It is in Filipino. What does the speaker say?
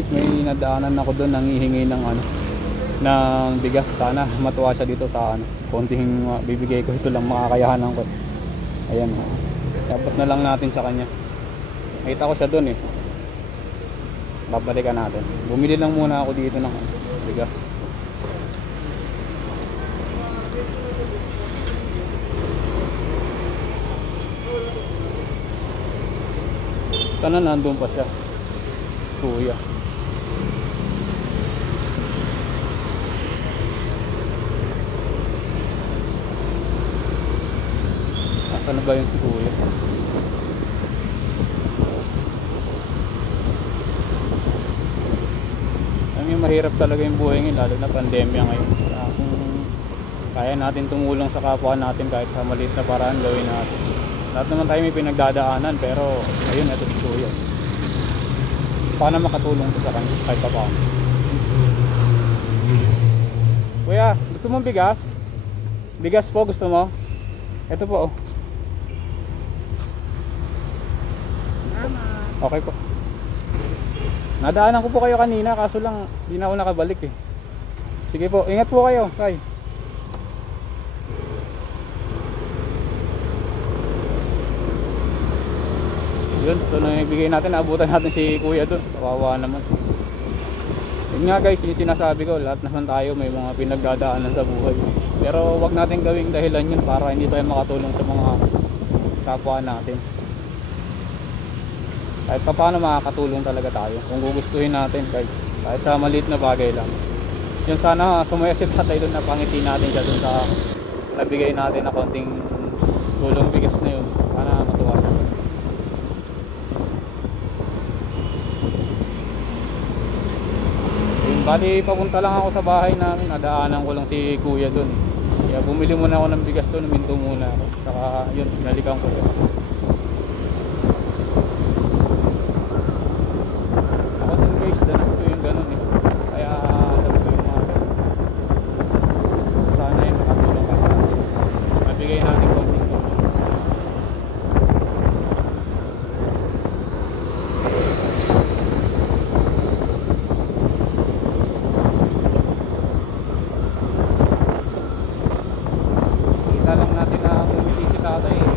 guys, may nadaanan ako doon, nanghihingi ng ano, ng bigas. Sana matuwa siya dito sa ano, konting bibigay ko. Ito lang makakayahanan ko. Ayan, abot na lang natin sa kanya. Nakita ko siya doon eh. Babalikan natin. Bumili lang muna ako dito ng bigas. Sana nandun pa siya, kuya. Asan na ba yun si kuya? Mahirap talaga yung buhay ngayon, lalo na pandemya ngayon. Kung kaya natin tumulong sa kapwa natin kahit sa maliit na paraan, gawin natin. Lahat naman tayo may pinagdadaanan, pero ayun, ito si kuya. Paano makatulong ko sa kanya kahit pa paano? Kuya, gusto mong bigas? Bigas po, gusto mo? Ito po oh. Okay po. Nadaanan ko po kayo kanina, kaso lang hindi na ako nakabalik eh. Sige po, ingat po kayo, kay. Yun, so nagbigay natin, naabutan natin si kuya doon. Kawawa naman. Yun nga guys, yung sinasabi ko, lahat naman tayo may mga pinagdadaanan sa buhay. Pero wag natin gawing dahilan yun para hindi tayo makatulong sa mga kapwa natin. Kahit pa paano makakatulong talaga tayo kung gugustuhin natin, kahit sa maliit na bagay lang. Yun, sana sumaya si tatay doon, napangiti natin siya doon sa nabigay natin na konting tulong bigas na yun. Sana matuwa siya. Yun, bali papunta lang ako sa bahay namin, nadaanan ko lang si kuya doon. Kaya bumili muna ako ng bigas doon, huminto muna ako. Saka yun, binalikan ko siya. Kita lang natin na umiti si tatay.